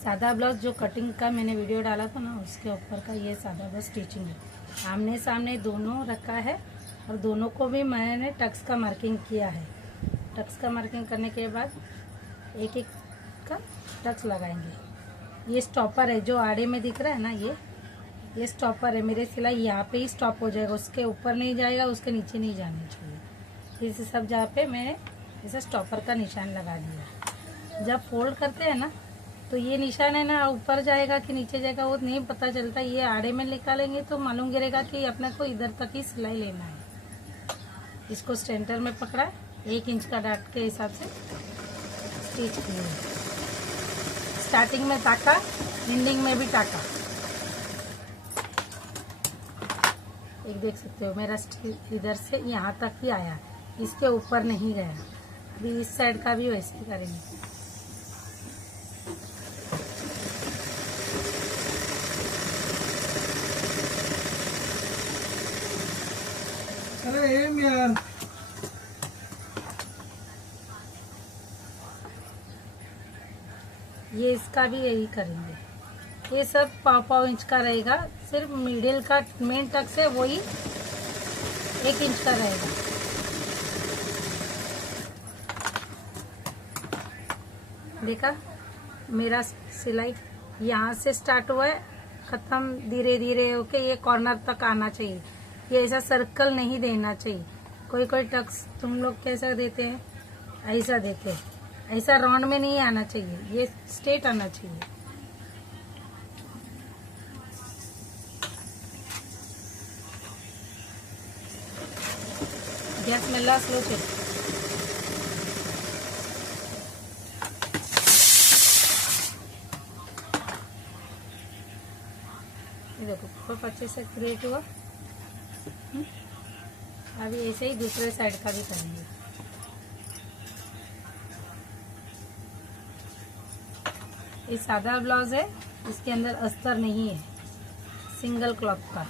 सादा ब्लाउज जो कटिंग का मैंने वीडियो डाला था ना, उसके ऊपर का ये सादा ब्लाउज स्टिचिंग है। आमने सामने दोनों रखा है और दोनों को भी मैंने टक्स का मार्किंग किया है। टक्स का मार्किंग करने के बाद एक एक का टक्स लगाएंगे। ये स्टॉपर है जो आड़े में दिख रहा है ना, ये स्टॉपर है। मेरे सिलाई यहाँ पे ही स्टॉप हो जाएगा, उसके ऊपर नहीं जाएगा, उसके नीचे नहीं जाना चाहिए। इस सब जहाँ पे मैंने ऐसा स्टॉपर का निशान लगा दिया। जब फोल्ड करते हैं ना तो ये निशान है ना, ऊपर जाएगा कि नीचे जाएगा वो नहीं पता चलता। ये आड़े में निकालेंगे तो मालूम गिरेगा कि अपने को इधर तक ही सिलाई लेना है। इसको सेंटर में पकड़ा, 1 इंच का डाट के हिसाब से स्टिच किए। स्टार्टिंग में टाका, एंडिंग में भी टाका। एक देख सकते हो मेरा इधर से यहाँ तक ही आया, इसके ऊपर नहीं गया। अभी इस साइड का भी वैसे ही करेंगे। अरे यार, ये इसका भी यही करेंगे। ये सब पाव इंच का रहेगा, सिर्फ मिडिल का मेन तक से वही 1 इंच का रहेगा। देखा मेरा सिलाई यहाँ से स्टार्ट हुआ है, खत्म धीरे धीरे होके ये कॉर्नर तक आना चाहिए। ये ऐसा सर्कल नहीं देना चाहिए। कोई कोई टक्स तुम लोग कैसा देते हैं, ऐसा देते हैं। ऐसा राउंड में नहीं आना चाहिए, ये स्ट्रेट आना चाहिए। गैस में ला स्लो से। ये देखो खूब अच्छे से क्रिएट हुआ। अभी ऐसे ही दूसरे साइड का भी करेंगे। ये सादा ब्लाउज है, इसके अंदर अस्तर नहीं है, सिंगल क्लॉथ का।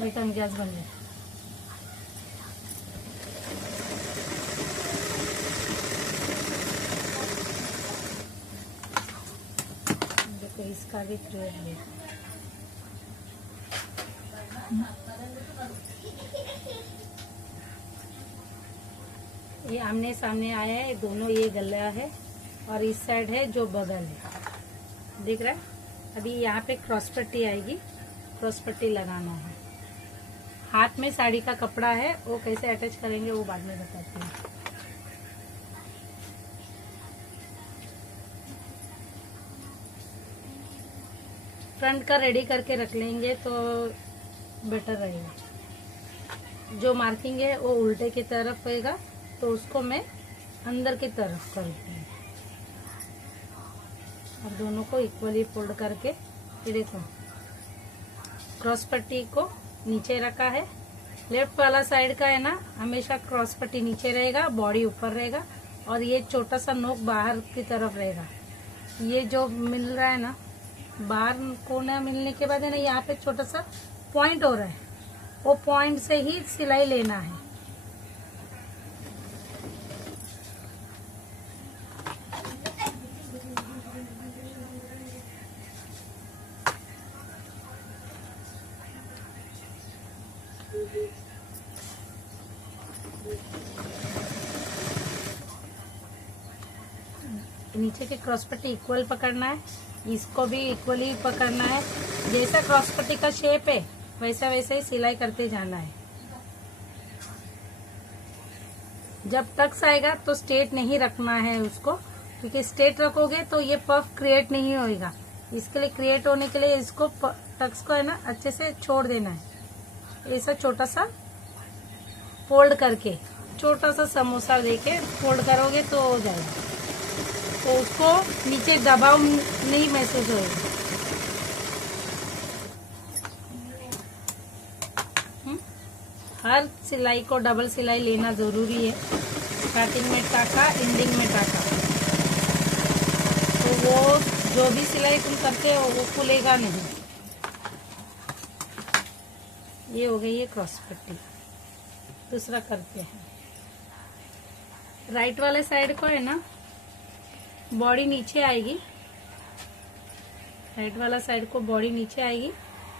रिटर्न गैस बन गया। देखो इसका भी थ्रेड है। ये आमने सामने आया है, दोनों ये गला है और इस साइड है जो बगल है, दिख रहा है। अभी यहाँ पे क्रॉस पट्टी आएगी, क्रॉस पट्टी लगाना है। हाथ में साड़ी का कपड़ा है, वो कैसे अटैच करेंगे वो बाद में बताती हूँ। फ्रंट का रेडी करके रख लेंगे तो बेटर रहेगा। जो मार्किंग है वो उल्टे की तरफ होएगा, तो उसको मैं अंदर की तरफ करती हूँ। और दोनों को इक्वली फोल्ड करके, ये देखो क्रॉस पट्टी को नीचे रखा है। लेफ्ट वाला साइड का है ना, हमेशा क्रॉस पट्टी नीचे रहेगा, बॉडी ऊपर रहेगा और ये छोटा सा नोक बाहर की तरफ रहेगा। ये जो मिल रहा है ना, बाहर कोना मिलने के बाद है ना, यहाँ पे छोटा सा पॉइंट हो रहा है, वो पॉइंट से ही सिलाई लेना है। नीचे के क्रॉस पट्टी इक्वल पकड़ना है, इसको भी इक्वली पकड़ना है। जैसा क्रॉस पट्टी का शेप है वैसा वैसा ही सिलाई करते जाना है। जब टक्स आएगा तो स्ट्रेट नहीं रखना है उसको, क्योंकि स्ट्रेट रखोगे तो ये पफ क्रिएट नहीं होएगा। इसके लिए क्रिएट होने के लिए इसको टक्स को है ना अच्छे से छोड़ देना है। ऐसा छोटा सा फोल्ड करके, छोटा सा समोसा देके फोल्ड करोगे तो हो जाएगा, तो उसको नीचे दबाव नहीं महसूस होगा। हर सिलाई को डबल सिलाई लेना जरूरी है। स्टार्टिंग में टाका, एंडिंग में टाका, तो वो जो भी सिलाई तुम करते हो वो खुलेगा नहीं। ये हो गई है क्रॉस पट्टी। दूसरा करते हैं। राइट वाले साइड को है ना बॉडी नीचे आएगी, राइट वाला साइड को बॉडी नीचे आएगी,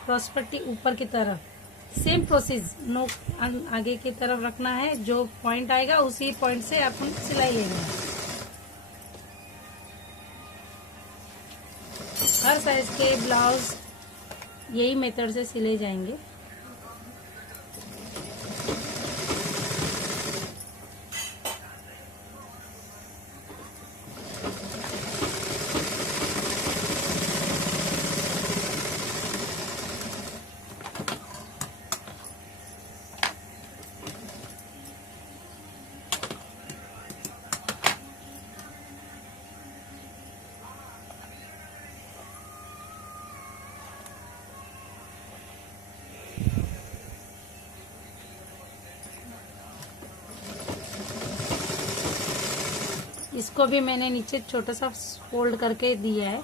क्रॉस पट्टी ऊपर की तरफ। सेम प्रोसेस, नोक आगे की तरफ रखना है, जो पॉइंट आएगा उसी पॉइंट से अपन सिलाई लेंगे। हर साइज के ब्लाउज यही मेथड से सिले जाएंगे। इसको भी मैंने नीचे छोटा सा फोल्ड करके दिया है।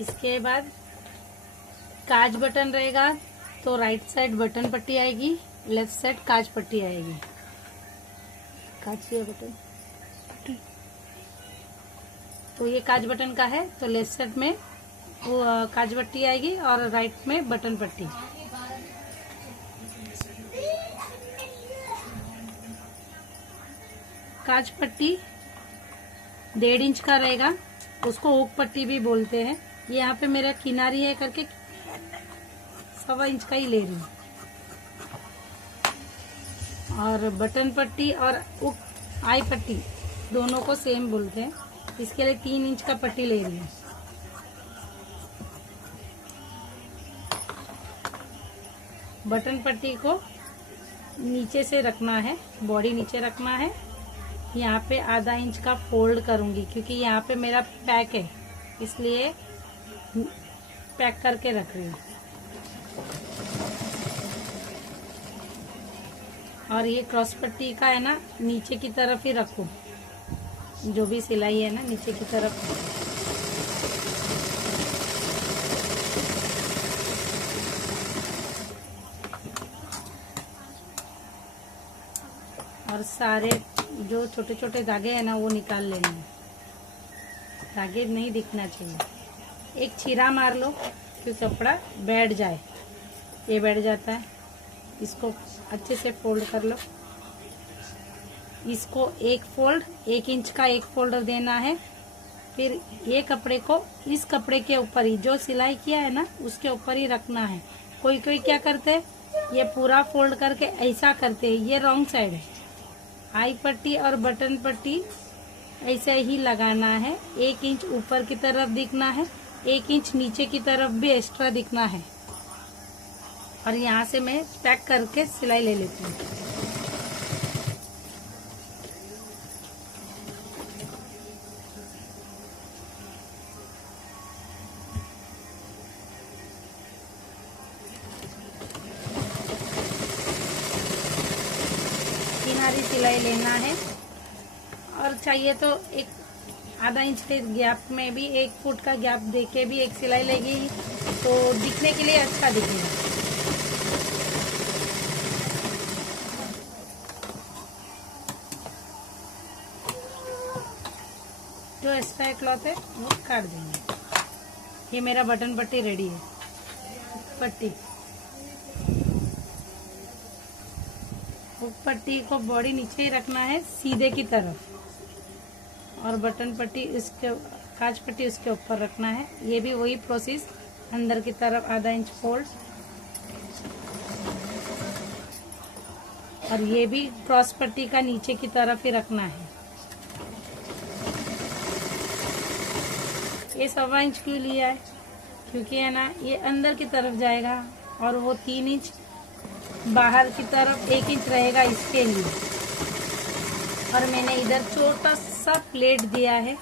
इसके बाद काज बटन रहेगा तो राइट साइड बटन पट्टी आएगी, लेफ्ट साइड काज पट्टी आएगी। काज की बटन, तो ये काज बटन का है, तो लेफ्ट साइड में वो काज पट्टी आएगी और राइट में बटन पट्टी। काज पट्टी 1.5 इंच का रहेगा, उसको हुक पट्टी भी बोलते हैं। ये यहाँ पे मेरा किनारी है करके 1.25 इंच का ही ले रही हूँ। और बटन पट्टी और हुक आई पट्टी दोनों को सेम बोलते हैं। इसके लिए 3 इंच का पट्टी ले रही हूँ। बटन पट्टी को नीचे से रखना है, बॉडी नीचे रखना है। यहाँ पे आधा इंच का फोल्ड करूंगी क्योंकि यहाँ पे मेरा पैक है, इसलिए पैक करके रख रही हूँ। और ये क्रॉस पट्टी का है ना नीचे की तरफ ही रखूँ, जो भी सिलाई है ना नीचे की तरफ। और सारे जो छोटे छोटे धागे हैं ना वो निकाल लेने हैं, धागे नहीं दिखना चाहिए। एक छिरा मार लो कि कपड़ा बैठ जाए, ये बैठ जाता है। इसको अच्छे से फोल्ड कर लो। इसको एक फोल्ड, 1 इंच का एक फोल्डर देना है। फिर ये कपड़े को इस कपड़े के ऊपर ही जो सिलाई किया है ना उसके ऊपर ही रखना है। कोई कोई क्या करते हैं, ये पूरा फोल्ड करके ऐसा करते हैं, ये रॉन्ग साइड है। आई पट्टी और बटन पट्टी ऐसे ही लगाना है। 1 इंच ऊपर की तरफ दिखना है, 1 इंच नीचे की तरफ भी एक्स्ट्रा दिखना है। और यहाँ से मैं पैक करके सिलाई ले लेती हूँ। किनारी सिलाई लेना है और चाहिए तो एक आधा इंच के गैप में भी 1 फुट का गैप देके भी एक सिलाई लेगी तो दिखने के लिए अच्छा दिखेगा। जो एक्स्ट्रा क्लॉथ है वो काट देंगे। ये मेरा बटन पट्टी रेडी है। पट्टी हुक पट्टी को बॉडी नीचे ही रखना है सीधे की तरफ, और बटन पट्टी इसके काज पट्टी उसके ऊपर रखना है। ये भी वही प्रोसेस, अंदर की तरफ आधा इंच फोल्ड, और ये भी क्रॉस पट्टी का नीचे की तरफ ही रखना है। ये 1.25 इंच क्यों लिया है, क्योंकि है ना ये अंदर की तरफ जाएगा और वो 3 इंच बाहर की तरफ 1 इंच रहेगा, इसके लिए। और मैंने इधर छोटा सा प्लेट दिया है।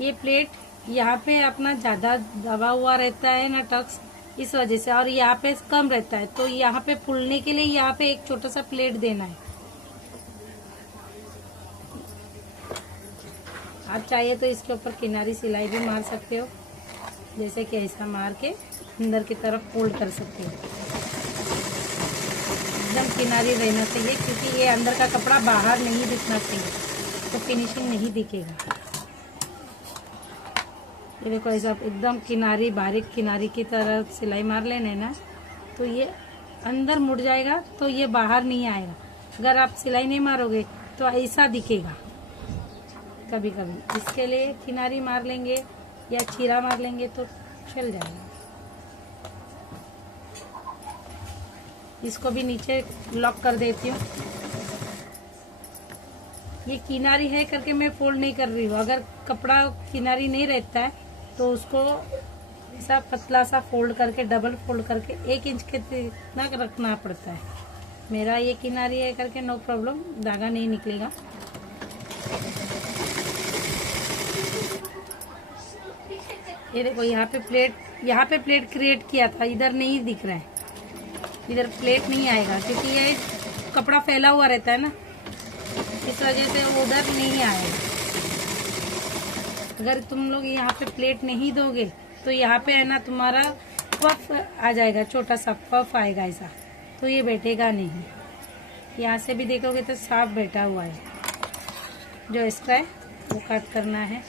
ये प्लेट यहाँ पे अपना ज़्यादा दबा हुआ रहता है ना टक्स, इस वजह से, और यहाँ पे कम रहता है, तो यहाँ पे फूलने के लिए यहाँ पे एक छोटा सा प्लेट देना है। आप चाहे तो इसके ऊपर किनारी सिलाई भी मार सकते हो, जैसे कि ऐसा मार के अंदर की तरफ फोल्ड कर सकते हो। एकदम किनारी रहना चाहिए, क्योंकि ये अंदर का कपड़ा बाहर नहीं दिखना चाहिए, तो फिनिशिंग नहीं दिखेगा। ये देखो ऐसा एकदम किनारी, बारीक किनारी की तरह सिलाई मार लेने ना, तो ये अंदर मुड़ जाएगा, तो ये बाहर नहीं आएगा। अगर आप सिलाई नहीं मारोगे तो ऐसा दिखेगा कभी कभी। इसके लिए किनारी मार लेंगे या चीरा मार लेंगे तो चल जाएगा। इसको भी नीचे लॉक कर देती हूँ। ये किनारी है करके मैं फोल्ड नहीं कर रही हूँ। अगर कपड़ा किनारी नहीं रहता है तो उसको ऐसा पतला सा फोल्ड करके, डबल फोल्ड करके 1 इंच के तक रखना पड़ता है। मेरा ये किनारी है करके नो प्रॉब्लम, धागा नहीं निकलेगा। ये देखो यहाँ पे प्लेट क्रिएट किया था, इधर नहीं दिख रहा है, इधर प्लेट नहीं आएगा, क्योंकि ये कपड़ा फैला हुआ रहता है ना, इस वजह से वो उधर नहीं आएगा। अगर तुम लोग यहाँ पे प्लेट नहीं दोगे तो यहाँ पे है ना तुम्हारा पफ आ जाएगा, छोटा सा पफ आएगा ऐसा, तो ये बैठेगा नहीं। यहाँ से भी देखोगे तो साफ बैठा हुआ है। जो एक्स्ट्रा है वो कट करना है।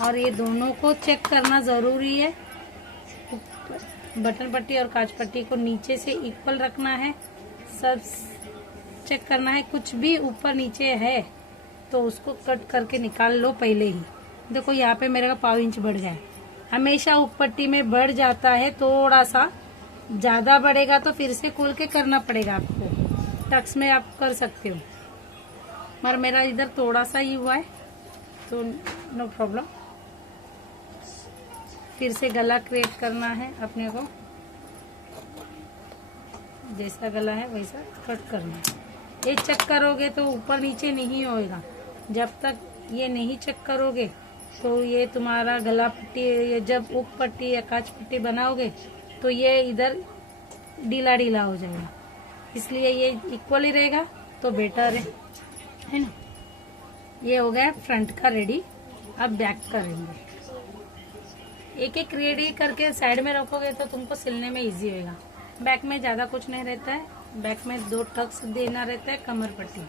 और ये दोनों को चेक करना ज़रूरी है। बटन पट्टी और काज पट्टी को नीचे से इक्वल रखना है, सब चेक करना है। कुछ भी ऊपर नीचे है तो उसको कट करके निकाल लो पहले ही। देखो यहाँ पे मेरे का 1/4 इंच बढ़ गया है। हमेशा ऊपर पट्टी में बढ़ जाता है, थोड़ा सा ज़्यादा बढ़ेगा तो फिर से खोल के करना पड़ेगा आपको। टक्स में आप कर सकते हो, मगर मेरा इधर थोड़ा सा ही हुआ है तो नो प्रॉब्लम। फिर से गला क्रिएट करना है अपने को, जैसा गला है वैसा कट करना है। ये चेक करोगे तो ऊपर नीचे नहीं होएगा। जब तक ये नहीं चेक करोगे तो ये तुम्हारा गला पट्टी, ये जब ऊप पट्टी या काज पट्टी बनाओगे तो ये इधर ढीला ढीला हो जाएगा। इसलिए ये इक्वल ही रहेगा तो बेटर है ना। ये हो गया फ्रंट का रेडी। अब बैक करेंगे। एक एक रेडी करके साइड में रखोगे तो तुमको सिलने में इजी होगा। बैक में ज्यादा कुछ नहीं रहता है। बैक में 2 टक्स देना रहता है, कमर पट्टी।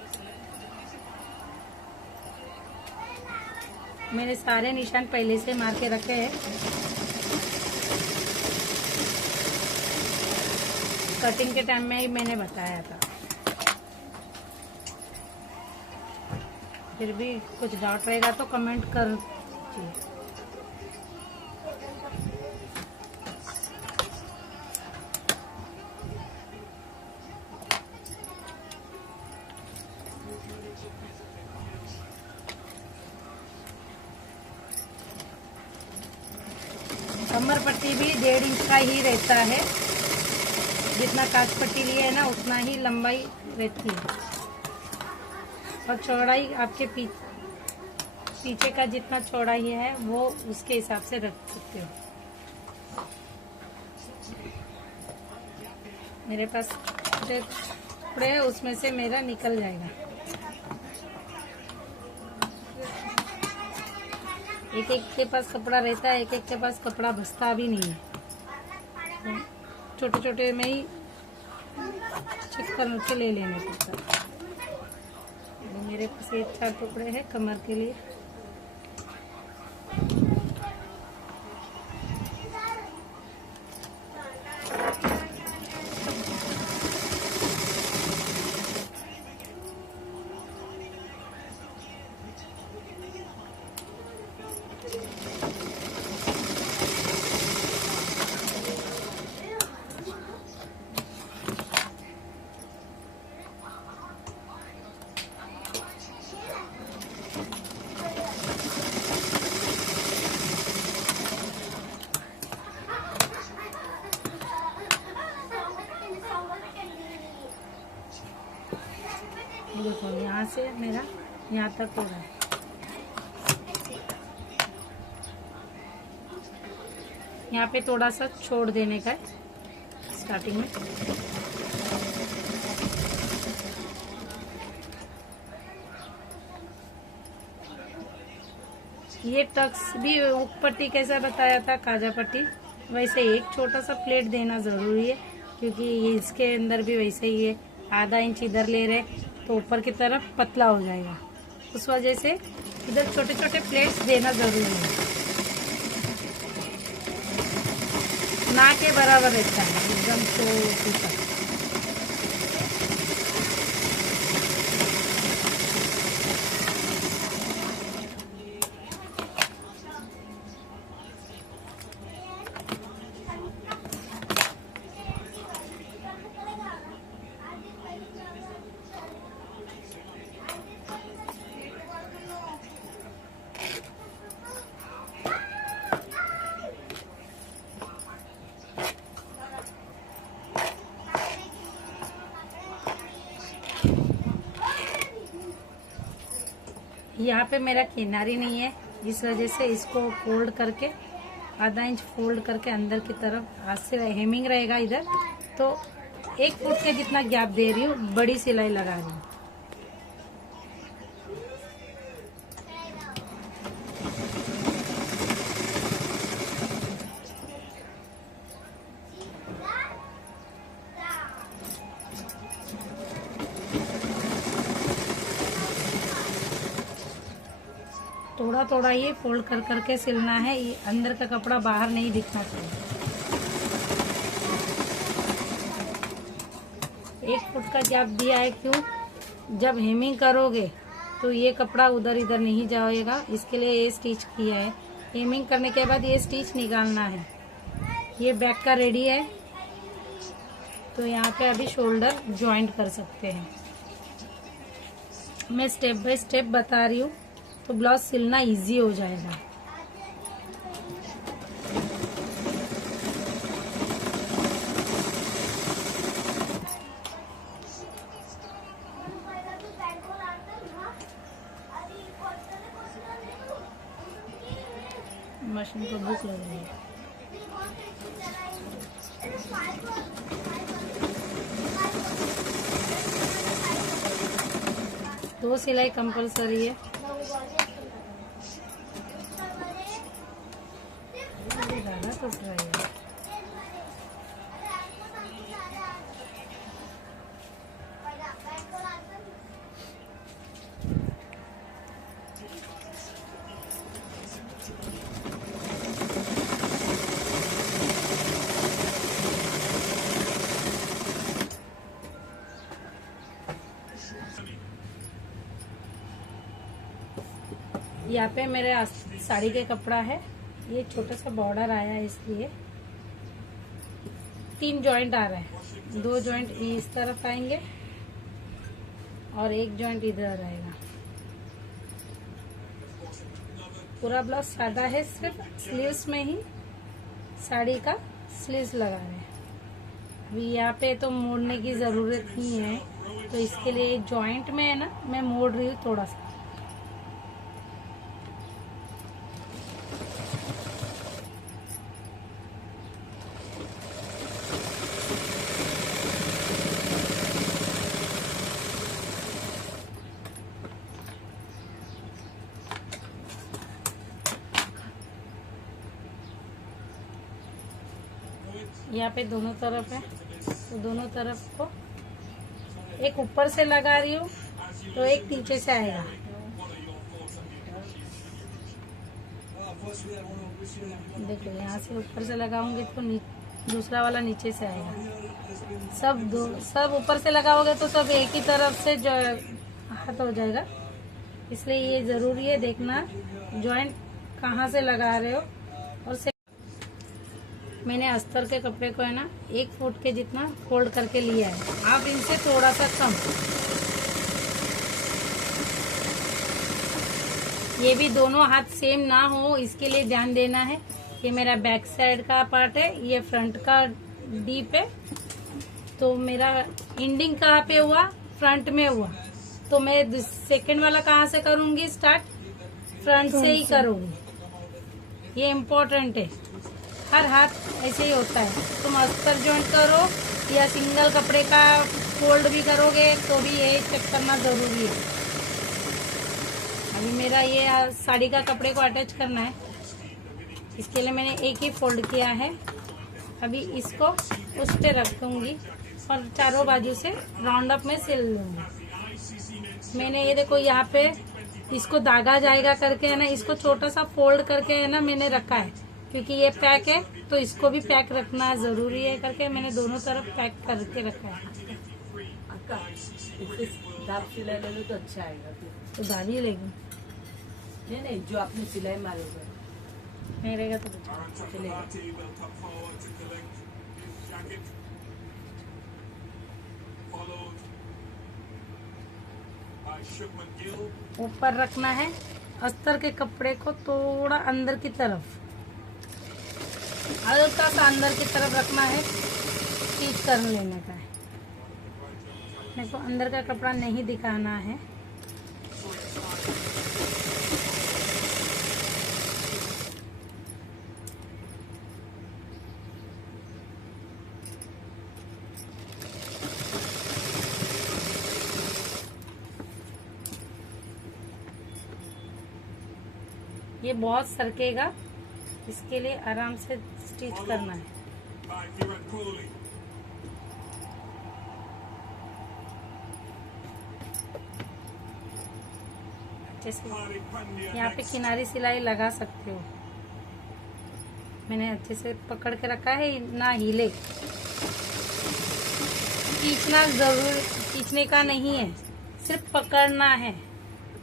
मैंने सारे निशान पहले से मार के रखे हैं। कटिंग के टाइम में ही मैंने बताया था। फिर भी कुछ डाउट रहेगा तो कमेंट कर दीजिए। कमर पट्टी भी 1.5 इंच का ही रहता है। जितना काज पट्टी लिए है ना उतना ही लंबाई रहती है। और चौड़ाई आपके पीछे का जितना चौड़ाई है वो उसके हिसाब से रख सकते हो। मेरे पास जो कपड़े है उसमें से मेरा निकल जाएगा। एक एक के पास कपड़ा रहता है, एक एक के पास कपड़ा बचता भी नहीं है। छोटे छोटे में ही चेक करके ले लेने पड़ता है। मेरे पास 4 टुकड़े हैं कमर के लिए। देखो यहाँ से मेरा यहाँ तक हो रहा है। यहाँ पे थोड़ा सा छोड़ देने का है स्टार्टिंग में। ये टक्स भी हुक पट्टी कैसा बताया था, काजा पट्टी, वैसे एक छोटा सा प्लेट देना जरूरी है, क्योंकि ये इसके अंदर भी वैसे ही है। आधा इंच इधर ले रहे तो ऊपर की तरफ पतला हो जाएगा, उस वजह से इधर छोटे छोटे प्लेट्स देना जरूरी है, ना के बराबर रहता है एकदम तो। यहाँ पे मेरा किनारी नहीं है, इस वजह से इसको फोल्ड करके आधा इंच फोल्ड करके अंदर की तरफ हाथ से हेमिंग रहेगा इधर, तो 1 फुट के जितना गैप दे रही हूँ, बड़ी सिलाई लगा रही हूँ। थोड़ा थोड़ा ये फोल्ड कर करके सिलना है, ये अंदर का कपड़ा बाहर नहीं दिखना चाहिए। 1 फुट का गैप दिया है, क्यों, जब हेमिंग करोगे तो ये कपड़ा उधर इधर नहीं जाएगा, इसके लिए ये स्टिच किया है। हेमिंग करने के बाद ये स्टिच निकालना है। ये बैक का रेडी है, तो यहाँ पे अभी शोल्डर ज्वाइंट कर सकते हैं। मैं स्टेप बाय स्टेप बता रही हूँ, तो ब्लाउज सिलना इजी हो जाएगा। मशीन को भूख लग रही है। दो सिलाई कंपलसरी है। ज़्यादा टूट रही है। यहाँ पे मेरे साड़ी के कपड़ा है, ये छोटा सा बॉर्डर आया है, इसलिए 3 जॉइंट आ रहा है। 2 जॉइंट इस तरफ आएंगे और 1 जॉइंट इधर आएगा। पूरा ब्लाउज सादा है, सिर्फ स्लीव्स में ही साड़ी का स्लीव्स लगा रहे हैं। अभी यहाँ पे तो मोड़ने की जरूरत नहीं है, तो इसके लिए जॉइंट में है ना, मैं मोड़ रही हूँ थोड़ा सा। यहाँ पे दोनों तरफ है, तो दोनों तरफ को एक ऊपर से लगा रही हूँ, तो एक नीचे से आएगा। देखो यहाँ से ऊपर से लगाऊंगी तो दूसरा वाला नीचे से आएगा। सब ऊपर से लगाओगे तो सब एक ही तरफ से हाथ हो जाएगा, इसलिए ये जरूरी है देखना जॉइंट कहाँ से लगा रहे हो। और मैंने अस्तर के कपड़े को है ना 1 फुट के जितना फोल्ड करके लिया है, आप इनसे थोड़ा सा कम। ये भी दोनों हाथ सेम ना हो, इसके लिए ध्यान देना है। ये मेरा बैक साइड का पार्ट है, ये फ्रंट का डीप है, तो मेरा एंडिंग कहाँ पे हुआ, फ्रंट में हुआ, तो मैं सेकंड वाला कहाँ से करूंगी स्टार्ट? फ्रंट से ही करूंगी। ये इम्पोर्टेंट है, हर हाथ ऐसे ही होता है। तुम अस्तर जॉइंट करो या सिंगल कपड़े का फोल्ड भी करोगे तो भी ये चेक करना जरूरी है। अभी मेरा ये साड़ी का कपड़े को अटैच करना है, इसके लिए मैंने एक ही फोल्ड किया है। अभी इसको उस पे रख दूंगी और चारों बाजू से राउंड अप में सिल लूंगी। मैंने ये देखो यहाँ पे इसको दागा जाएगा करके है ना, इसको छोटा सा फोल्ड करके है ना मैंने रखा है, क्योंकि ये पैक है तो इसको भी पैक रखना जरूरी है करके मैंने दोनों तरफ पैक करके रखा है। दाब सिलाई ले लो तो अच्छा आएगा। तो दाब ही लेगी? नहीं, जो आपने सिलाई मारोगे नहीं रहेगा तो चलेगा। ऊपर रखना है अस्तर के कपड़े को, थोड़ा अंदर की तरफ, हल्का सा अंदर की तरफ रखना है, स्टिच कर लेने का है। मेरे को अंदर का कपड़ा नहीं दिखाना है। ये बहुत सरकेगा, इसके लिए आराम से स्टिच करना है। अच्छे से यहाँ पे किनारी सिलाई लगा सकते हो। मैंने अच्छे से पकड़ के रखा है, ना हिले। खींचना जरूर, खींचने का नहीं है, सिर्फ पकड़ना है।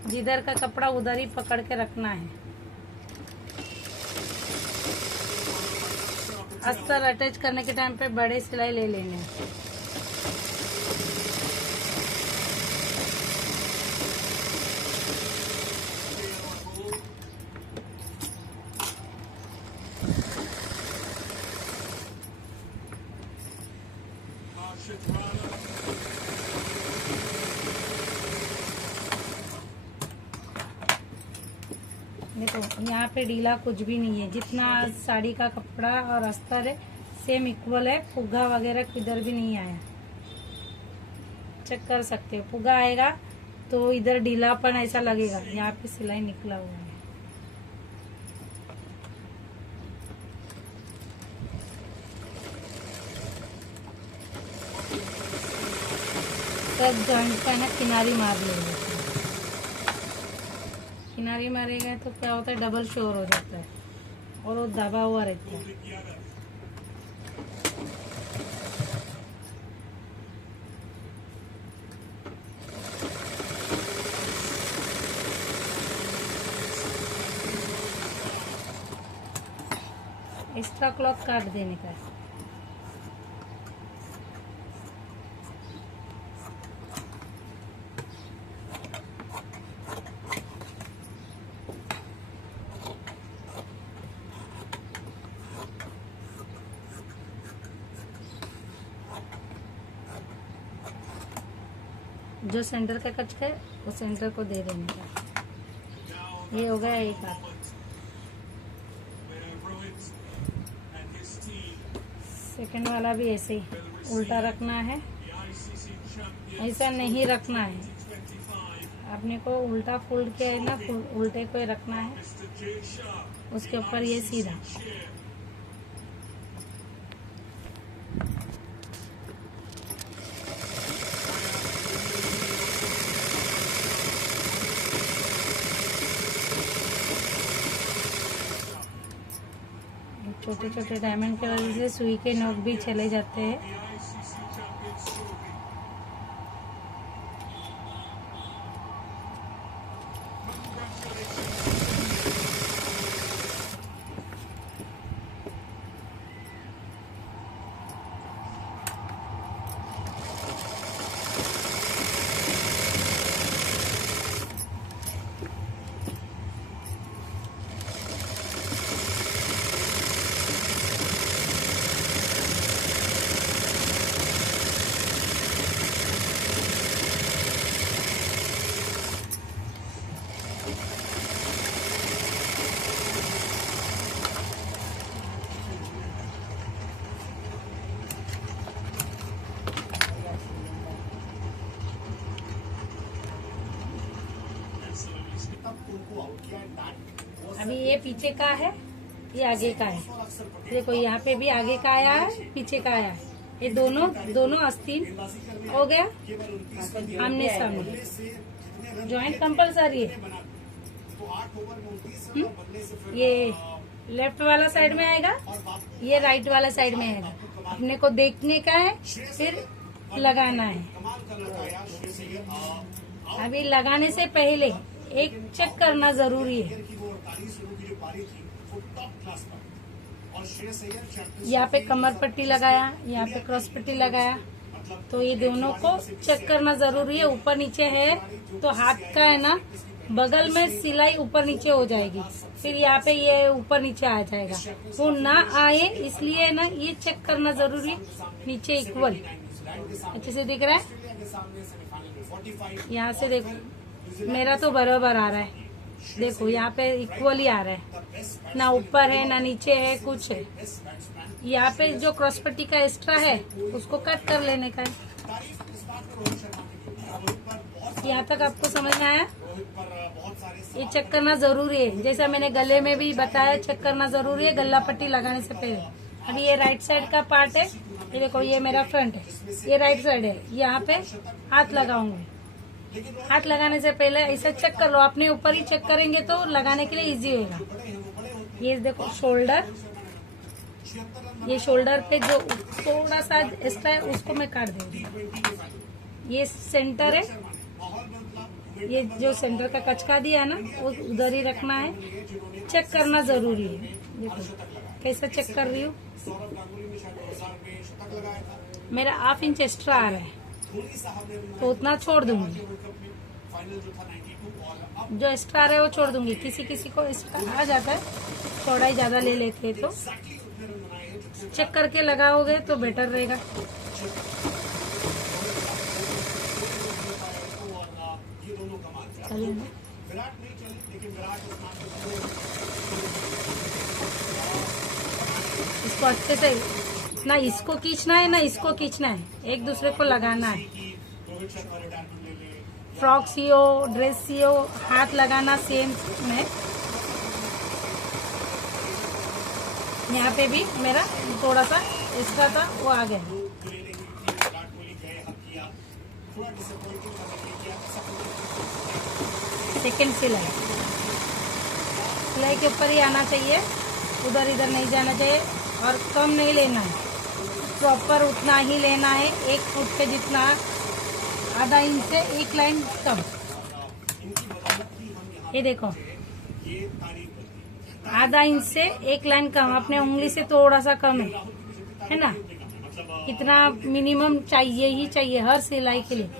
जिधर का कपड़ा उधर ही पकड़ के रखना है। अस्तर अटैच करने के टाइम पे बड़े सिलाई ले लेने हैं। देखो यहाँ पे ढीला कुछ भी नहीं है, जितना साड़ी का कपड़ा और अस्तर है सेम इक्वल है। फुग्गा वगैरह किधर भी नहीं आया, चेक कर सकते हो। फुग्गा आएगा तो इधर ढीलापन ऐसा लगेगा, यहाँ पे सिलाई निकला हुआ है। सब जॉइंट का है किनारी मार लेंगे। किनारी मारेगा तो क्या होता है, डबल शोर हो जाता है और वो दबा हुआ रहता है। एक्स्ट्रा क्लॉथ काट देने का है। जो सेंटर का कच है वो सेंटर को दे देने का। ये हो गया एक हाथ। सेकंड वाला भी ऐसे ही उल्टा रखना है, ऐसा नहीं रखना है। अपने को उल्टा फोल्ड किया है ना, उल्टे को रखना है, उसके ऊपर ये सीधा। छोटे छोटे डायमंड की वजह से सुई के नोक भी चले जाते हैं। अभी ये पीछे का है, ये आगे का है। देखो यहाँ पे भी आगे का आया है, पीछे का आया है। ये दोनों आस्तीन हो गया आमने सामने। जॉइंट कंपलसरी है। ये लेफ्ट वाला साइड में आएगा, ये राइट वाला साइड में आएगा। अपने को देखने का है, फिर लगाना है। अभी लगाने से पहले एक चेक करना जरूरी है। यहाँ पे कमर पट्टी लगाया, यहाँ पे क्रॉस पट्टी लगाया, तो ये दोनों को चेक करना जरूरी है। ऊपर नीचे है तो हाथ का है ना, बगल में सिलाई ऊपर नीचे हो जाएगी, फिर यहाँ पे ये ऊपर नीचे आ जाएगा। वो ना आए इसलिए ना ये चेक करना जरूरी है। नीचे इक्वल अच्छे से दिख रहा है। यहाँ से देखो मेरा तो बराबर आ रहा है। देखो यहाँ पे इक्वल ही आ रहा है, ना ऊपर है ना नीचे है, कुछ है। यहाँ पे जो क्रॉस पट्टी का एक्स्ट्रा है उसको कट कर लेने का है। यहाँ तक आपको समझ में आया? ये चेक करना जरूरी है। जैसा मैंने गले में भी बताया, चेक करना जरूरी है गला पट्टी लगाने से पहले। अभी ये राइट साइड का पार्ट है, ये देखो ये मेरा फ्रंट है, ये राइट साइड है। यहाँ पे हाथ लगाऊंगी। हाथ लगाने से पहले ऐसा चेक कर लो, अपने ऊपर ही चेक करेंगे तो लगाने के लिए इजी होगा। ये देखो शोल्डर, ये शोल्डर पे जो थोड़ा सा एक्स्ट्रा है उसको मैं काट दूंगी। ये सेंटर है, ये जो सेंटर का कचका दिया ना वो उधर ही रखना है। चेक करना जरूरी है। देखो कैसा चेक कर रही हूँ। मेरा 1/2 इंच एक्स्ट्रा आ रहा है तो उतना छोड़ दूंगी। जो एक्स्ट्रा आ रहा है वो छोड़ दूंगी। किसी किसी को एक्स्ट्रा आ जाता है, चौड़ाई ज्यादा ले लेते हैं, तो चेक करके लगाओगे तो बेटर रहेगा। चलिए ना, इसको अच्छे से ना इसको खींचना है ना इसको खींचना है, एक दूसरे को लगाना है। फ्रॉक सियो, ड्रेस सियो, हाथ लगाना सेम में। यहाँ पे भी मेरा थोड़ा सा एक्स्ट्रा था वो आ गया। सेकेंड सिलाई, सिलाई के ऊपर ही आना चाहिए, उधर इधर नहीं जाना चाहिए और कम नहीं लेना है, प्रॉपर उतना ही लेना है। 1 फुट के जितना, आधा इंच से 1 लाइन कम। ये देखो आधा इंच से 1 लाइन कम, अपने उंगली से थोड़ा सा कम है ना। इतना मिनिमम चाहिए ही चाहिए हर सिलाई के लिए।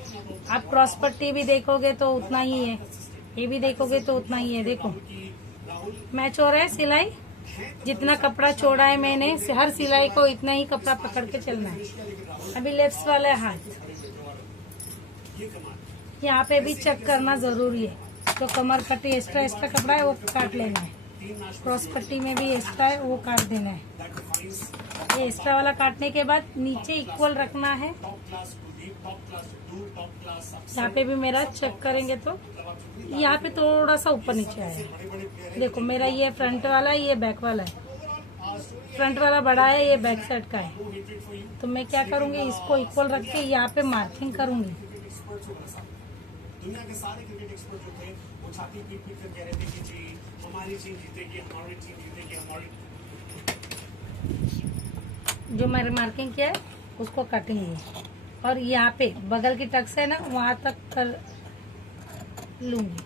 आप क्रॉस पट्टी भी देखोगे तो उतना ही है, ये भी देखोगे तो उतना ही है। देखो मैच हो रहा है सिलाई, जितना कपड़ा छोड़ा है मैंने हर सिलाई को इतना ही कपड़ा पकड़ के चलना है। अभी लेफ्ट वाला हाथ, यहाँ पे भी चेक करना जरूरी है। तो कमर पट्टी एक्स्ट्रा कपड़ा है वो काट लेना है, क्रॉस पट्टी में भी एक्स्ट्रा है वो काट देना है। ये एक्स्ट्रा वाला काटने के बाद नीचे इक्वल रखना है। यहाँ पे भी मेरा चेक करेंगे तो यहाँ पे थोड़ा सा ऊपर नीचे आया। देखो मेरा ये फ्रंट वाला है, ये बैक वाला है। फ्रंट वाला बड़ा है, ये बैक साइड का है। तो मैं क्या करूंगी, इसको इक्वल रख के यहाँ पे मार्किंग करूंगी। दुनिया के सारे क्रिकेट एक्सपर्ट जो थे वो छाती पीट पीट कर कह रहे थे कि जी हमारी टीम जीतेगी, हमारी टीम जीतेगी, हमारी। जो मैंने मार्किंग किया है उसको काटेंगे और यहाँ पे बगल की टक्स है ना वहां तक कर लूंगी।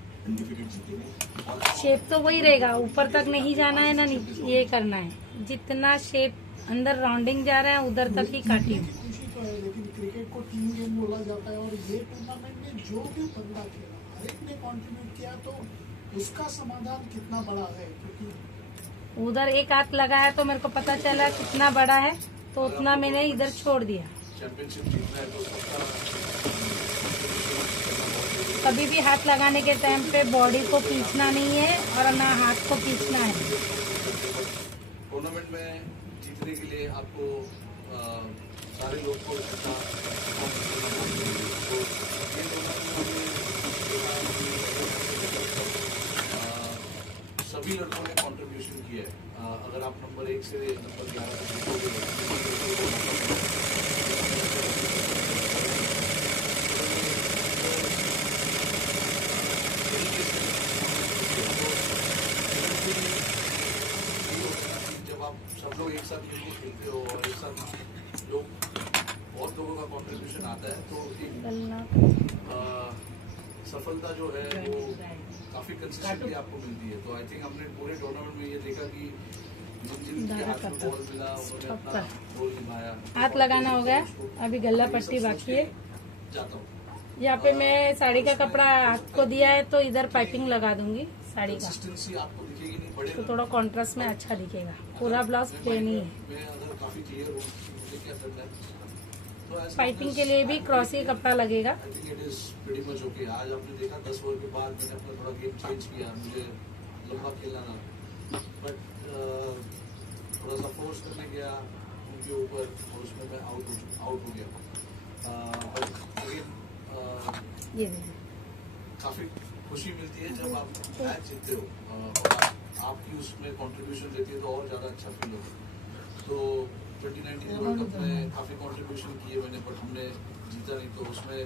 शेप तो वही रहेगा, ऊपर तक नहीं जाना है ना, ये करना है। जितना शेप अंदर राउंडिंग जा रहा है उधर तक ही काटी हूँ। लेकिन क्रिकेट को टीम गेम बोला जाता है और ये टूर्नामेंट में जो भी बंदा खेला हर एक ने कंट्रीब्यूट किया, तो उसका समाधान कितना बड़ा है? क्योंकि उधर एक हाथ लगाया तो मेरे को पता चला कितना बड़ा है, तो उतना मैंने इधर छोड़ दिया। कभी भी हाथ लगाने के टाइम पे बॉडी को खींचना नहीं है और ना हाथ को खींचना है। टूर्नामेंट में जीतने के लिए आपको सारे लोग को 1 से नंबर 11 तक लिखोगे जब आप सब लोग एक साथ मिलकर खेलते हो और एक साथ लोग बहुत लोगों का कंट्रीब्यूशन आता है तो एक गला सफलता जो है वो काफी कंसिस्टेंटली आपको मिलती है। तो आई थिंक हमने पूरे टूर्नामेंट में ये देखा कि जिनके हाथ में बॉल मिला उन्होंने अपना रोल निभाया। हाथ लगाना हो गया, अभी गला पट्टी बाकी है। जाता हूँ यहाँ पे मैं साड़ी का कपड़ा आपको दिया है तो इधर पाइपिंग लगा दूंगी साड़ी का, कंसिस्टेंसी आपको दिखेगी नहीं, बड़े तो थोड़ा कॉन्ट्रास्ट में अच्छा दिखेगा। पूरा ब्लाउज प्लेन ही है। मैं अगर काफी क्लियर हूँ मुझे क्या करना है तो as पाइपिंग long के as- लिए भी क्रॉसी कपड़ा लगेगा। I think it is pretty much okay। आज आपने देखा 10 ओवर के बाद मैंने अपना थोड़ा गेम चेंज किया, मुझे लंबा खेलना था बट थोड़ा सा फोर्स करने गया उनके ऊपर और उसमें मैं आउट हो गया। बट अगेन ये देखिए, काफी खुशी मिलती है जब आप मैच जीतते हो और आपकी उसमें कंट्रीब्यूशन रहती है तो और ज्यादा अच्छा फील होता है। तो 2019 वर्ल्ड कप में काफी कंट्रीब्यूशन किए मैंने बट हमने जीता नहीं, तो उसमें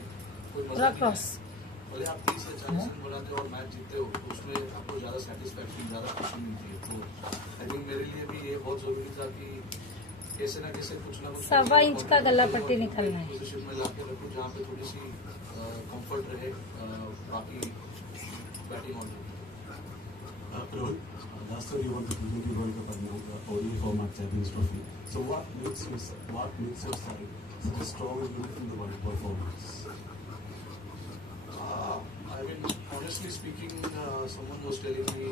कोई मजा पूरा नहीं क्रॉस। आया। भले आप 30 या 40 रन बनाते हो और मैच जीतते हो तो उसमें आपको ज्यादा सेटिस्फैक्शन, ज्यादा खुशी मिलती है। तो आई थिंक मेरे लिए भी ये बहुत जरूरी था कि कैसे ना कैसे कुछ ना कुछ 1.25 इंच का गला पट्टी निकालना है। पोजीशन में लाके रखूं जहाँ पे थोड़ी सी कंफर्ट रहे बाकी batting order. Rohit, last year you won the T20 World Cup and now the ODI format Champions Trophy. So what makes your side such a strong unit in the world performance? I mean, honestly speaking, someone was telling me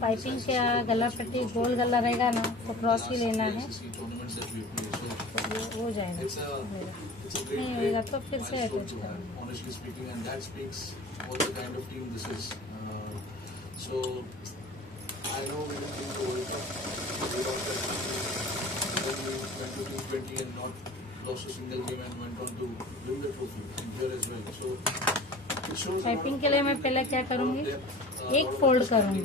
piping क्या गला पट्टी गोल गला रहेगा ना तो cross ही लेना है, tournaments that we play. So तो वो हो जाएगा। it's a great नहीं होएगा तो फिर से milestone अटैच to have, करेंगे। honestly speaking, and that speaks what the kind of team this is. So I know we didn't win the World Cup. We lost that then we went to T20 and not lost a single game and went on to win the trophy and here as well. So it shows piping के लिए मैं पहले क्या करूँगी, एक fold करूँगी,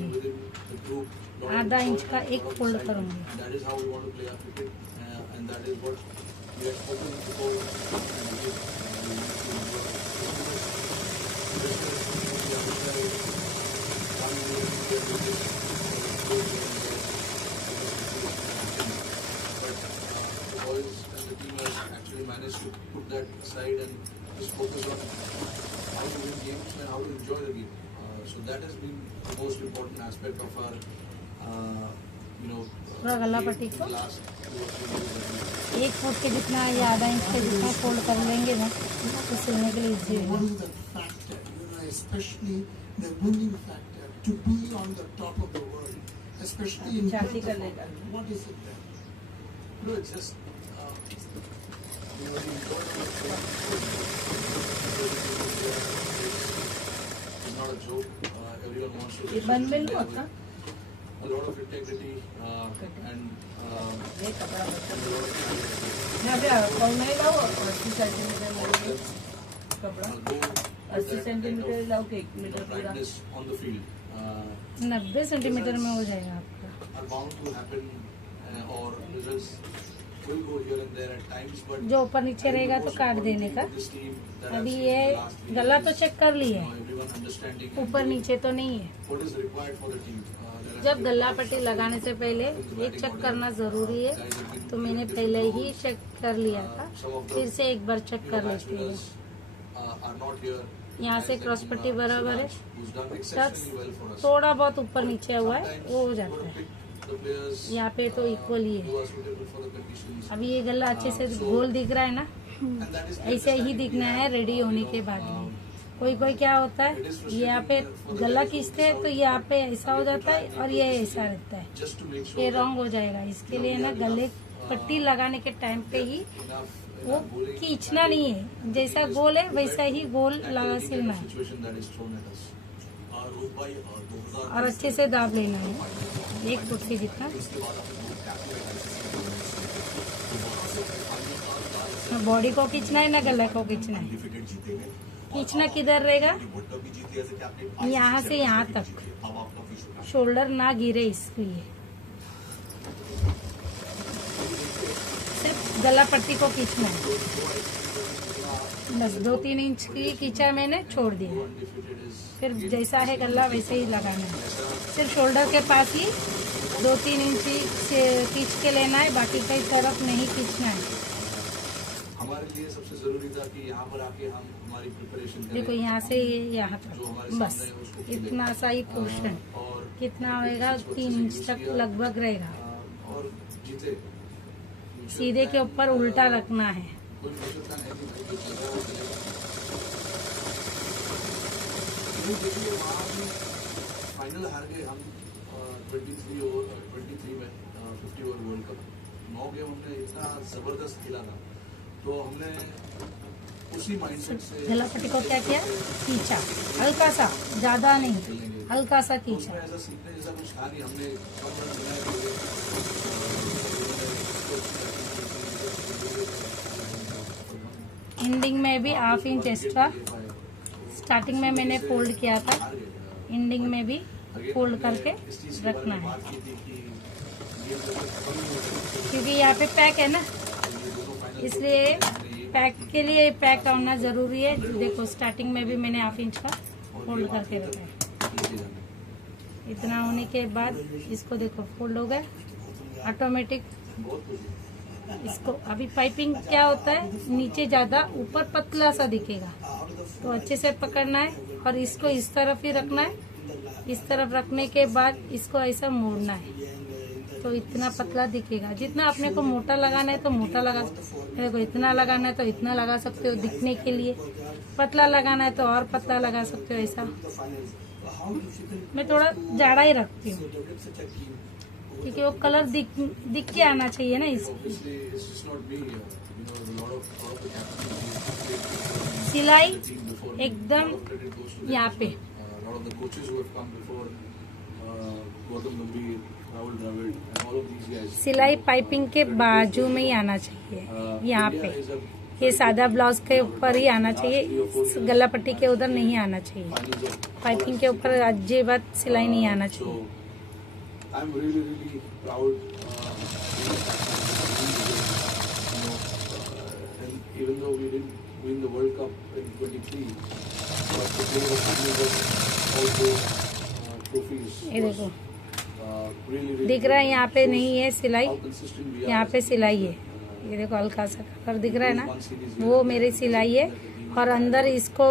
आधा inch का एक फोल्ड करूँगी। That is how we want to play our cricket, and that is what we had spoken before. But the boys and the team has actually managed to put that aside and just focus on how to win games and how to enjoy the game. So that has been the most important aspect of our, पूरा गला पट्टी को last 2 or 3 years that we 1 foot के जितना या आधा inch के जितना फोल्ड कर लेंगे ना तो सिलने के लिए इजी What होगा। is the factor, especially the winning factor, to be on the top of the world, especially in छाती terms करने of का। what is it then? No, it's just, the enjoyment is not a joke. Everyone wants to. ये बंद में लो अपना। A lot of integrity and ये कपड़ा बचा। a lot of मैं अभी और नहीं लाओ 80 सेंटीमीटर ले कपड़ा, 80 सेंटीमीटर लाओ कि 1 मीटर पूरा। brightness on the field 90 centimetre में हो जाएगा आपका। are bound to happen or results will go here and there at times, but जो ऊपर नीचे रहेगा तो काट देने का। अभी ये गला तो चेक कर ली है, everyone understanding ऊपर नीचे तो नहीं है। what is required for the team. जब गला पट्टी लगाने से पहले ये चेक करना जरूरी है, तो मैंने पहले ही चेक कर लिया था, फिर से एक बार चेक कर लेती हूँ। यहाँ से क्रॉस पट्टी बराबर है, टक्स थोड़ा बहुत ऊपर नीचे हुआ है वो हो जाता है, यहाँ पे तो इक्वल ही है। अभी ये गला अच्छे से गोल दिख रहा है ना, ऐसे ही दिखना है रेडी होने के बाद में। कोई कोई क्या होता है यहाँ पे गला खींचते हैं तो यहाँ पे ऐसा हो जाता है और ये ऐसा रहता है, ये रॉन्ग हो जाएगा। इसके लिए ना गले पट्टी लगाने के टाइम पे ही वो खींचना नहीं है, जैसा गोल है वैसा ही गोल लगा सिलना है और अच्छे से दाब लेना है 1 फुट के जितना। बॉडी को खींचना है ना गला को खींचना है। खींचना किधर रहेगा, यहाँ से यहाँ तक, शोल्डर ना गिरे इसलिए। सिर्फ गला पट्टी को खींचना है, बस 2-3 इंच की खींचा मैंने, छोड़ दिया। फिर जैसा है गला वैसे ही लगाना है। सिर्फ शोल्डर के पास ही 2-3 इंच से खींच के लेना है, बाकी कई तरफ नहीं खींचना है। हमारे लिए सबसे जरूरी था कि यहाँ पर आके हम हमारी प्रिपरेशन करें। देखो यहाँ से यहाँ जो हमारे तक बस सामने है उसको खेलें। इतना सा ही पोर्शन, और कितना होएगा, 3 इंच तक लगभग रहेगा। और जीते सीधे के ऊपर उल्टा रखना है। कोई मुश्किल का नहीं कि भाई जो चल रहा है वो चलेगा। तो देखिए वहाँ भी फाइनल हार गए हम 23 में 50 ओवर वर्ल्ड कप। 9 गेम हमने इतना जबरदस्त खेला था, तो हमने उसी माइंडसेट से गला पट्टी को क्या किया, खींचा हल्का सा, ज्यादा नहीं, हल्का सा तो खींचा। उसमें ऐसा सीखने जैसा कुछ था नहीं। हमने कम रन बनाए एंडिंग में भी 1/2 इंच एक्स्ट्रा, स्टार्टिंग में मैंने फोल्ड किया था, एंडिंग में भी फोल्ड करके रखना है, क्योंकि यहाँ पे पैक है ना, इसलिए पैक के लिए पैक होना जरूरी है। देखो स्टार्टिंग में भी मैंने 1/2 इंच का फोल्ड करके रखा है। इतना होने के बाद इसको देखो फोल्ड हो गया ऑटोमेटिक। इसको अभी पाइपिंग क्या होता है, नीचे ज्यादा ऊपर पतला सा दिखेगा, तो अच्छे से पकड़ना है और इसको इस तरफ ही रखना है। इस तरफ रखने के बाद इसको ऐसा मोड़ना है, तो इतना पतला दिखेगा। जितना अपने को मोटा लगाना है तो मोटा लगा, देखो इतना लगाना है तो इतना लगा सकते हो दिखने के लिए, पतला लगाना है तो और पतला लगा सकते हो। ऐसा मैं थोड़ा जाड़ा ही रखती हूँ, क्योंकि वो कलर दिख के आना चाहिए ना। इस सिलाई एकदम यहाँ पे, सिलाई पाइपिंग के बाजू में ही आना चाहिए, यहाँ पे। ये सादा ब्लाउज के ऊपर ही आना चाहिए, गला पट्टी के उधर नहीं आना चाहिए। पाइपिंग के ऊपर अज्जे बात सिलाई नहीं आना चाहिए। I'm really proud. And even though we didn't win the World Cup in 23, but the player of the year also trophies. ये देखो Really दिख रहा है, यहाँ पे नहीं है सिलाई, how consistent we are. यहाँ पे सिलाई है। ये देखो हल्का सा कलर दिख रहा है ना, वो मेरी सिलाई है। और अंदर इसको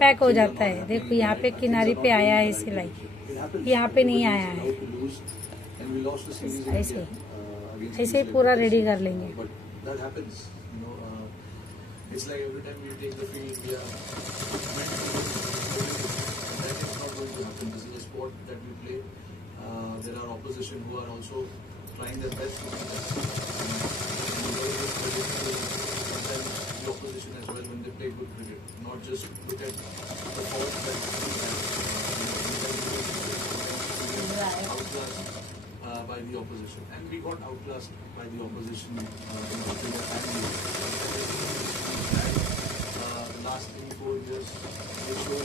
पैक हो जाता है। देखो यहाँ पे किनारे पे आया है सिलाई, यहाँ पे नहीं आया है। ऐसे ऐसे ही पूरा रेडी कर लेंगे। There are opposition who are also trying their best to beat us. Sometimes the opposition as well when they play good cricket, not just look at the faults that outclassed by the opposition, and we got outclassed by the opposition in Australia and the last 3-4 years they show.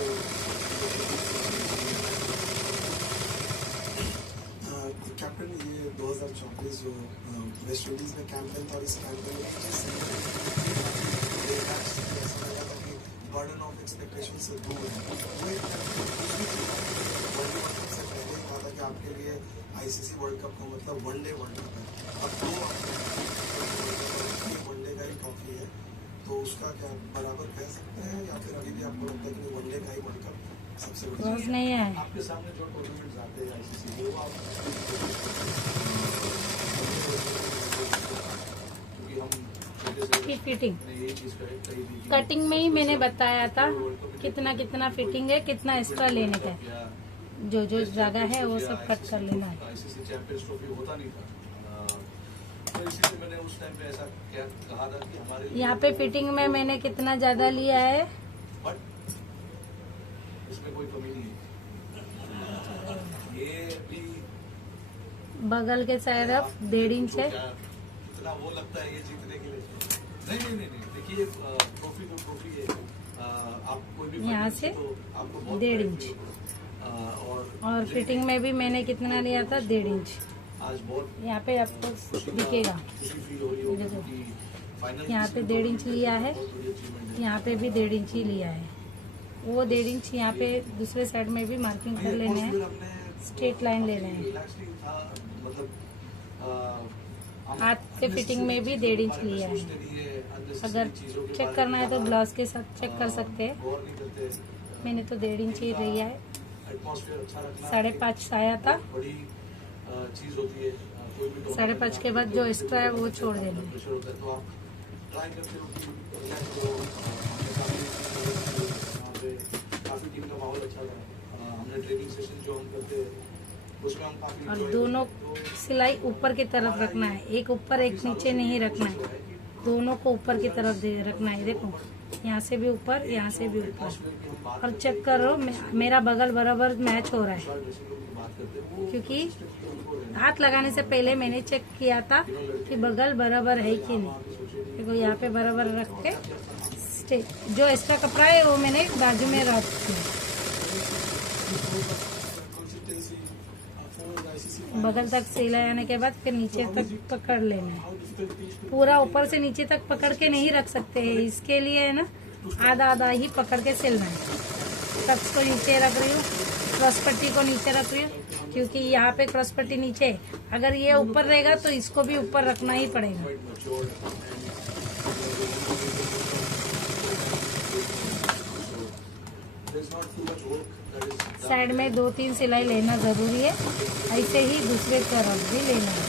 Captain, ये 2024 जो West Indies में campaign था, और इस campaign में ऐसा लगा था कि बर्डन ऑफ एक्सपेक्टेशन से दूर है। वो एक वर्ल्ड कप से पहले कहा था कि आपके लिए आईसीसी वर्ल्ड कप का मतलब वनडे वर्ल्ड कप है। अब दो वनडे का ही ट्रॉफी है, तो उसका क्या बराबर कह सकते हैं, या फिर अभी भी आपको लगता है कि वनडे का ही वर्ल्ड कप सबसे रोज नहीं है। आपके सामने जो टूर्नामेंट्स आते हैं आईसीसी के, वो आप क्योंकि हम छोटे से फिटिंग यही चीज करें कटिंग में ही मैंने बताया था कितना कितना फिटिंग है, कितना एक्स्ट्रा लेने का है। जो जो जगह है वो सब कट कर लेना है। आईसीसी चैंपियंस ट्रॉफी होता नहीं था, तो इसीलिए मैंने उस टाइम पे ऐसा क्या कहा था कि हमारे यहाँ पे फिटिंग में मैंने कितना ज्यादा लिया है, बट इसमें कोई कमी नहीं है। ये भी बगल के तरफ 1.5 इंच है। इतना वो लगता है ये जीतने के लिए। नहीं, देखिए ट्रॉफी तो ट्रॉफी है। आप कोई भी यहाँ से तो आपको बहुत 1.5 इंच। और फिटिंग में भी मैंने कितना लिया था, 1.5 इंच। आज बहुत यहाँ पे आपको दिखेगा, खुशी फील हो रही होगी देखो। क्योंकि फाइनली यहाँ पे 1.5 इंच लिया है, यहाँ पे भी 1.5 इंच ही लिया है। वो 1.5 इंच यहाँ पे दूसरे साइड में भी मार्किंग कर लेने हैं, स्ट्रेट लाइन लेना है। हाथ के फिटिंग में भी 1.5 इंच लिया है। अगर चेक करना है तो ब्लाउज के साथ चेक कर सकते हैं। मैंने तो 1.5 इंच ही लिया है। 5.5 आया था, बड़ी चीज होती है। 5.5 के बाद जो एक्स्ट्रा है वो छोड़ देना है। प्रेशर होता है तो आप ट्राई करते हो कि रिलैक्स करो। यहाँ पे काफी टीम का माहौल अच्छा था। हमने ट्रेनिंग सेशन जो हम करते हैं उसमें हम काफी और दोनों सिलाई ऊपर की तरफ रखना है, एक ऊपर एक नीचे नहीं रखना है, दोनों को ऊपर की तरफ रखना है। देखो यहाँ से भी ऊपर, यहाँ से भी ऊपर। और चेक करो मेरा बगल बराबर मैच हो रहा है, क्योंकि हाथ लगाने से पहले मैंने चेक किया था कि बगल बराबर है कि नहीं। देखो यहाँ पे बराबर रख के जो एक्स्ट्रा कपड़ा है वो मैंने बाजू में रख दिया। बगल तक सिलाई आने के बाद फिर नीचे तक पकड़ लेना है। पूरा ऊपर से नीचे तक पकड़ के नहीं रख सकते हैं, इसके लिए है ना आधा आधा ही पकड़ के सिलना है। टक्स को नीचे रख रही हूँ, क्रॉस पट्टी को नीचे रख रही हूँ, क्योंकि यहाँ पे क्रॉस पट्टी नीचे है। अगर ये ऊपर रहेगा तो इसको भी ऊपर रखना ही पड़ेगा। साइड में 2-3 सिलाई लेना जरूरी है, ऐसे ही दूसरे तरफ भी लेना है।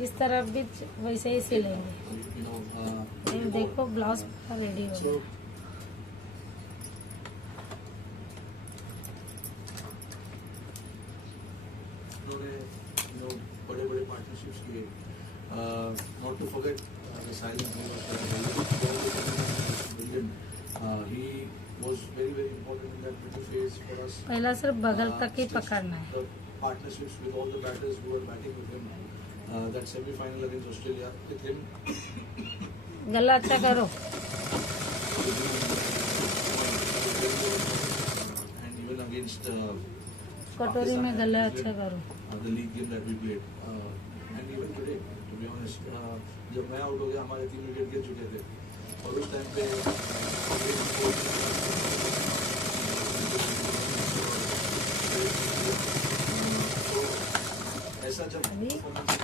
इस तरफ भी वैसे ही सिलेंगे। ये देखो ब्लाउज रेडी हो गया। बड़े बड़े पार्टनरशिप्स किए। Not to forget the silent he was very very important in that middle phase for us. पहला सिर्फ बगल तक ही पकड़ना है। Partnerships with all the batters who were batting with him that semifinal against Australia with him. गला अच्छा करो। एंड इवन अगेंस्ट कटोरी में गला अच्छा करो। the league game that we played and even today to be honest जब मैं आउट हो गया हमारे 3 विकेट गिर चुके थे और उस टाइम पे ऐसा जब अभी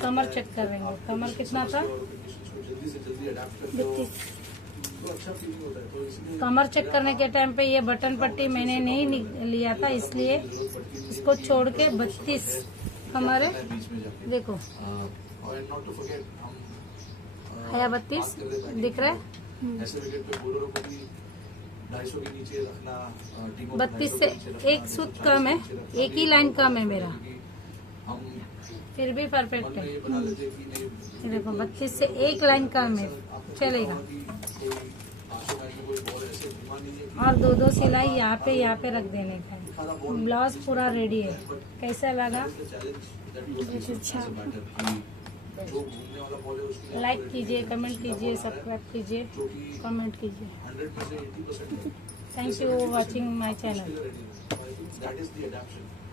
कमर चेक करेंगे, कमर कितना था? जल्दी से जल्दी अडैप्ट करते हो तो अच्छा फीलिंग होता है। तो इसलिए कमर चेक करने के टाइम पे ये बटन पट्टी मैंने नहीं लिया था, इसलिए इसको छोड़ के 32 हमारे बीच में जाके देखो और नॉट टू फॉरगेट हम आया 32 दिख रहा है। ऐसे विकेट पे बॉलरों को भी 250 के नीचे रखना, टीमों को 32 से एक सूत कम है, एक ही लाइन कम है मेरा, हम फिर भी परफेक्ट है। ये बना लेते कि नहीं देखो 32 से एक लाइन कम है, चलेगा। और 2-2 सिलाई यहाँ पे रख देने का है। ब्लाउज पूरा रेडी है। कैसा लगा? अच्छा, लाइक कीजिए, कमेंट कीजिए, सब्सक्राइब कीजिए, कमेंट कीजिए। Thank you watching my channel. That is the adaptation.